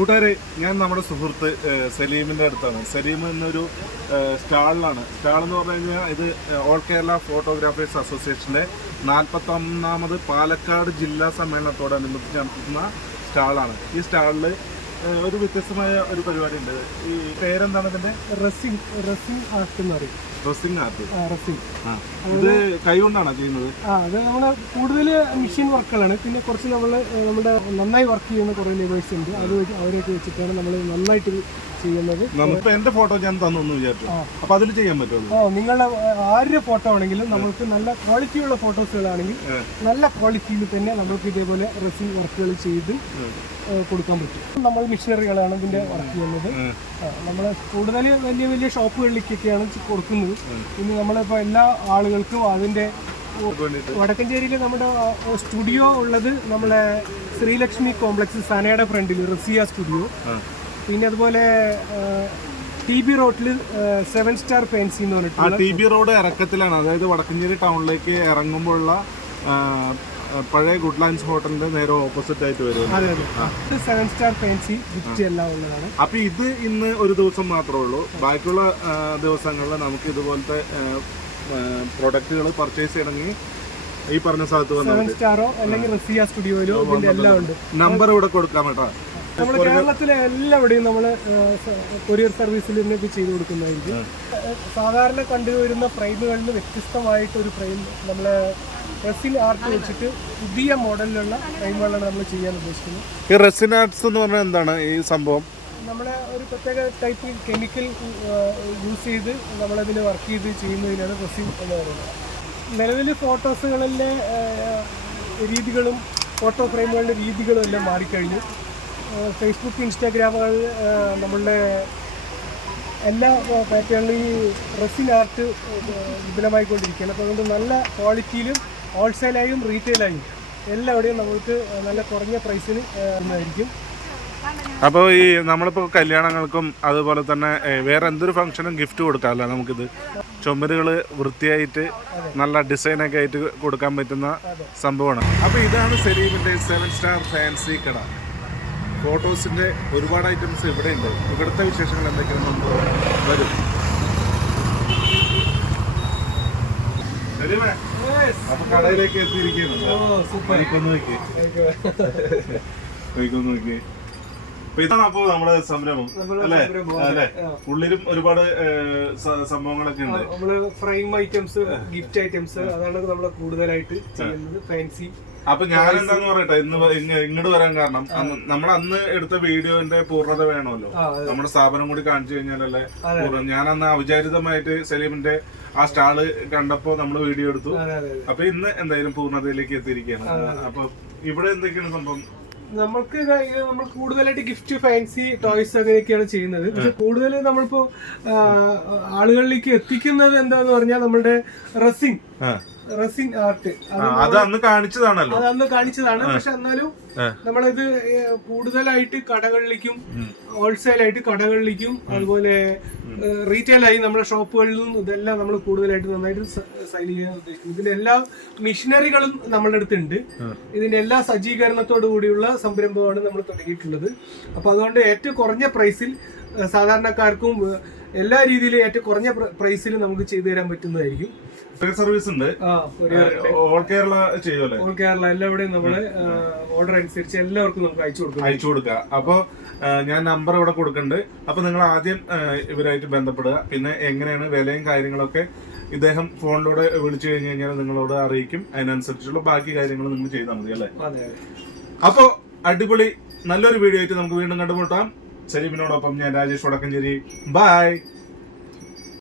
കൂട്ടുകാരെ ഞാൻ നമ്മുടെ സുഹൃത്ത് സലീമിന്റെ അടുത്താണ്. സലീം എന്നൊരു സ്റ്റാളിലാണ്. സ്റ്റാൾ എന്ന് പറഞ്ഞു കഴിഞ്ഞാൽ ഇത് ഓൾ കേരള ഫോട്ടോഗ്രാഫേഴ്സ് അസോസിയേഷന്റെ നാൽപ്പത്തി ഒന്നാമത് പാലക്കാട് ജില്ലാ സമ്മേളനത്തോടനുബന്ധിച്ച് നടത്തുന്ന സ്റ്റാളാണ്. ഈ സ്റ്റാളിൽ ഒരു വ്യത്യസ്തമായ ഒരു പരിപാടി ഉണ്ട് ഈ പേരെന്താണ് അതിന്റെ? റസിംഗ് റസിംഗ് ആർട്ട് എന്ന് പറയും. റസിംഗ് ആർട്ട്. റസിംഗ് ഇത് ആ ഇത് കൈകൊണ്ടാണോ ചെയ്യുന്നത്? ആ അത് നമ്മൾ കൂടുതൽ മെഷീൻ വർക്കുകളാണ്. പിന്നെ കുറച്ച് നമ്മൾ നമ്മുടെ നന്നായി വർക്ക് ചെയ്യുന്ന കുറേ ലേബേഴ്സ് ഉണ്ട്. അത് അവരെയൊക്കെ വെച്ചിട്ടാണ് നമ്മൾ നന്നായിട്ട് ചെയ്യുന്നത്? നമുക്ക് എന്റെ ഫോട്ടോ ഞാൻ തന്നു വിചാരിച്ചു. അപ്പൊ അതിൽ ചെയ്യാൻ പറ്റുമോ? ഓ നിങ്ങളുടെ ആരുടെ ഫോട്ടോ ആണെങ്കിലും നമുക്ക് നല്ല ക്വാളിറ്റിയുള്ള ഫോട്ടോസുകളാണെങ്കിൽ നല്ല ക്വാളിറ്റിയിൽ തന്നെ നമുക്ക് ഇതേപോലെ റെസിൻ വർക്കുകൾ ചെയ്ത് കൊടുക്കാൻ പറ്റും. നമ്മൾ മിഷനറികളാണ് ഇതിന്റെ വർക്ക് ചെയ്യുന്നത്. നമ്മൾ കൂടുതൽ വലിയ വലിയ ഷോപ്പുകളിലേക്കൊക്കെയാണ് കൊടുക്കുന്നത്. ഇനി നമ്മളിപ്പോൾ എല്ലാ ആളുകൾക്കും അതിന്റെ വടക്കഞ്ചേരിയിൽ നമ്മുടെ സ്റ്റുഡിയോ ഉള്ളത് നമ്മളെ ശ്രീലക്ഷ്മി കോംപ്ലക്സ് സനയുടെ ഫ്രണ്ടിൽ റസിയ സ്റ്റുഡിയോ പിന്നെ അതുപോലെ ടി ബി റോഡിൽ സെവൻ സ്റ്റാർ ഫാൻസി എന്ന് പറഞ്ഞിട്ട് ടി ബി റോഡ് ഇറക്കത്തിലാണ്. അതായത് വടക്കഞ്ചേരി ടൗണിലേക്ക് ഇറങ്ങുമ്പോഴുള്ള പഴയ ഗുഡ് ലാൻഡ്സ് ഹോട്ടലിന്റെ നേരെ ഓപ്പോസിറ്റ് ആയിട്ട് വരും. സെവൻ സ്റ്റാർ ഫാൻസി ഗിഫ്റ്റ് എല്ലാം ഉള്ളതാണ്. അപ്പൊ ഇത് ഇന്ന് ഒരു ദിവസം മാത്രമേ ഉള്ളൂ. ബാക്കിയുള്ള ദിവസങ്ങളിൽ നമുക്ക് ഇതുപോലത്തെ പ്രൊഡക്റ്റുകൾ പർച്ചേസ് ചെയ്യണമെങ്കിൽ ഈ പറഞ്ഞ സ്ഥലത്ത് വന്നു സെവൻ സ്റ്റാറോ അല്ലെങ്കിൽ റസിയ സ്റ്റുഡിയോയിലോ എല്ലാം ഉണ്ട്. നമ്പർ ഇവിടെ കൊടുക്കാം കേട്ടോ. നമ്മൾ കേരളത്തിലെ എല്ലാവിടെയും നമ്മൾ കൊറിയർ സർവീസിൽ നിന്നൊക്കെ ചെയ്തു കൊടുക്കുന്നതായിരിക്കും. സാധാരണ കണ്ടുവരുന്ന ഫ്രെയിമുകളിൽ വ്യത്യസ്തമായിട്ട് ഒരു ഫ്രെയിം നമ്മൾ റെസിൻ ആർട്ട് വെച്ചിട്ട് പുതിയ മോഡലിലുള്ള ഫ്രെയിമുകളാണ് നമ്മൾ ചെയ്യാൻ ഉദ്ദേശിക്കുന്നത്. ഈ റെസിൻ ആർട്സ് എന്ന് പറഞ്ഞാൽ എന്താണ് ഈ സംഭവം? നമ്മളെ ഒരു പ്രത്യേക ടൈപ്പ് കെമിക്കൽ യൂസ് ചെയ്ത് നമ്മളതിൽ വർക്ക് ചെയ്ത് ചെയ്യുന്നതിനാണ് റെസിൻ എന്ന് പറയുന്നത്. നിലവിൽ ഫോട്ടോസുകളിലെ രീതികളും ഫോട്ടോ ഫ്രെയിമുകളുടെ രീതികളും എല്ലാം മാറിക്കഴിഞ്ഞു. ഫേസ്ബുക്ക് ഇൻസ്റ്റാഗ്രാമുകൾ നമ്മളുടെ എല്ലാ പാറ്റേണിലും ഈ റെസിൻ ആർട്ട് വിപുലമായിക്കൊണ്ടിരിക്കുകയാണ്. അപ്പോൾ അതുകൊണ്ട് നല്ല ക്വാളിറ്റിയിലും ഹോൾസെയിലായും റീറ്റെയിലായും എല്ലാവിടെയും നമുക്ക് നല്ല കുറഞ്ഞ പ്രൈസിന് ആയിരിക്കും അപ്പോൾ ഈ നമ്മളിപ്പോൾ കല്യാണങ്ങൾക്കും അതുപോലെ തന്നെ വേറെ എന്തൊരു ഫംഗ്ഷനും ഗിഫ്റ്റ് കൊടുക്കാമല്ലോ നമുക്കിത്. ചുമരുകൾ വൃത്തിയായിട്ട് നല്ല ഡിസൈനൊക്കെ ആയിട്ട് കൊടുക്കാൻ പറ്റുന്ന സംഭവമാണ്. അപ്പോൾ ഇതാണ് സലീമിന്റെ സെവൻ സ്റ്റാർ ഫാൻസി കട. ഫോട്ടോസിന്റെ ഒരുപാട് ഐറ്റംസ് ഇവിടെ ഉണ്ട് ഇവിടുത്തെ വിശേഷങ്ങൾ എന്തൊക്കെയാണ് നമുക്ക് വരും. അപ്പൊ കടയിലേക്ക് എത്തിയിരിക്കുന്നു നോക്കി നോക്കി അപ്പൊ ഇതാണ് അപ്പോ നമ്മുടെ സംരംഭം അല്ലേ? സംരംഭം, ഉള്ളിലും ഒരുപാട് സംഭവങ്ങളൊക്കെ ഉണ്ട്. നമ്മൾ ഫ്രെയിം ഐറ്റംസ് ഗിഫ്റ്റ് ഐറ്റംസ് അതാണ് നമ്മൾ കൂടുതലായിട്ട് ചെയ്യുന്നത് ഫാൻസി അപ്പൊ ഞാൻ എന്താന്ന് പറയട്ടെ ഇന്ന് ഇങ്ങോട്ട് വരാൻ കാരണം നമ്മൾ അന്ന് എടുത്ത വീഡിയോന്റെ പൂർണത വേണമല്ലോ. നമ്മുടെ സ്ഥാപനം കൂടി കാണിച്ചു കഴിഞ്ഞാലല്ലേ. ഞാൻ അന്ന് അവിചാരിതമായിട്ട് സലീമിന്റെ ആ സ്റ്റാൾ കണ്ടപ്പോ നമ്മൾ വീഡിയോ എടുത്തു. അപ്പൊ ഇന്ന് എന്തായാലും പൂർണതയിലേക്ക് എത്തിയിരിക്കുകയാണ്. അപ്പൊ ഇവിടെ എന്തൊക്കെയാണ് സംഭവം? നമ്മൾക്ക് നമ്മൾ കൂടുതലായിട്ട് ഗിഫ്റ്റ് ഫാൻസി ടോയ്സ് അങ്ങനെയൊക്കെയാണ് ചെയ്യുന്നത്. പക്ഷെ കൂടുതൽ നമ്മളിപ്പോ ആളുകളിലേക്ക് എത്തിക്കുന്നത് എന്താന്ന് പറഞ്ഞാൽ നമ്മുടെ റസിംഗ്. റസിൻ ആർട്ട് അത് അന്ന് കാണിച്ചതാണല്ലോ. അത് അന്ന് കാണിച്ചതാണ് പക്ഷെ എന്നാലും. നമ്മളിത് കൂടുതലായിട്ട് കടകളിലേക്കും ഹോൾസെയിൽ ആയിട്ട് കടകളിലേക്കും അതുപോലെ റീറ്റെയിൽ ആയി നമ്മുടെ നിന്നും ഇതെല്ലാം നമ്മൾ കൂടുതലായിട്ട് നന്നായിട്ട് സൈൻ ചെയ്യാൻ ഉദ്ദേശിക്കുന്നു. ഇതിന്റെ എല്ലാ മിഷനറികളും നമ്മളുടെ അടുത്തുണ്ട്. ഇതിന്റെ എല്ലാ സജ്ജീകരണത്തോടു കൂടിയുള്ള സംരംഭമാണ് നമ്മൾ തുടങ്ങിയിട്ടുള്ളത്. അപ്പൊ അതുകൊണ്ട് ഏറ്റവും കുറഞ്ഞ പ്രൈസിൽ സാധാരണക്കാർക്കും എല്ലാ രീതിയിലും ഏറ്റവും കുറഞ്ഞ പ്രൈസിൽ നമുക്ക് ചെയ്തു തരാൻ പറ്റുന്നതായിരിക്കും. സർവീസ് ഉണ്ട്. ഓൾ കേരള ചെയ്യുമല്ലേ ഓൾ കേരള എല്ലാവിടെയും നമ്മൾ ഓർഡർ അനുസരിച്ച് എല്ലാവർക്കും നമുക്ക് അയച്ചു കൊടുക്കാം. അയച്ചു കൊടുക്കുക അപ്പോൾ ഞാൻ നമ്പർ ഇവിടെ കൊടുക്കുന്നുണ്ട് അപ്പോൾ നിങ്ങൾ ആദ്യം ഇവരായിട്ട് ബന്ധപ്പെടുക. പിന്നെ എങ്ങനെയാണ് വിലയും കാര്യങ്ങളൊക്കെ ഇദ്ദേഹം ഫോണിലൂടെ വിളിച്ചു കഴിഞ്ഞു കഴിഞ്ഞാൽ നിങ്ങളോട് അറിയിക്കും. അതിനനുസരിച്ചുള്ള ബാക്കി കാര്യങ്ങൾ നിങ്ങൾ ചെയ്താൽ മതി അല്ലേ? അപ്പോൾ അടിപൊളി നല്ലൊരു വീഡിയോ ആയിട്ട് നമുക്ക് വീണ്ടും കണ്ടുമുട്ടാം. സലീമിനോടൊപ്പം ഞാൻ രാജേഷ് വടക്കഞ്ചേരി. ബൈ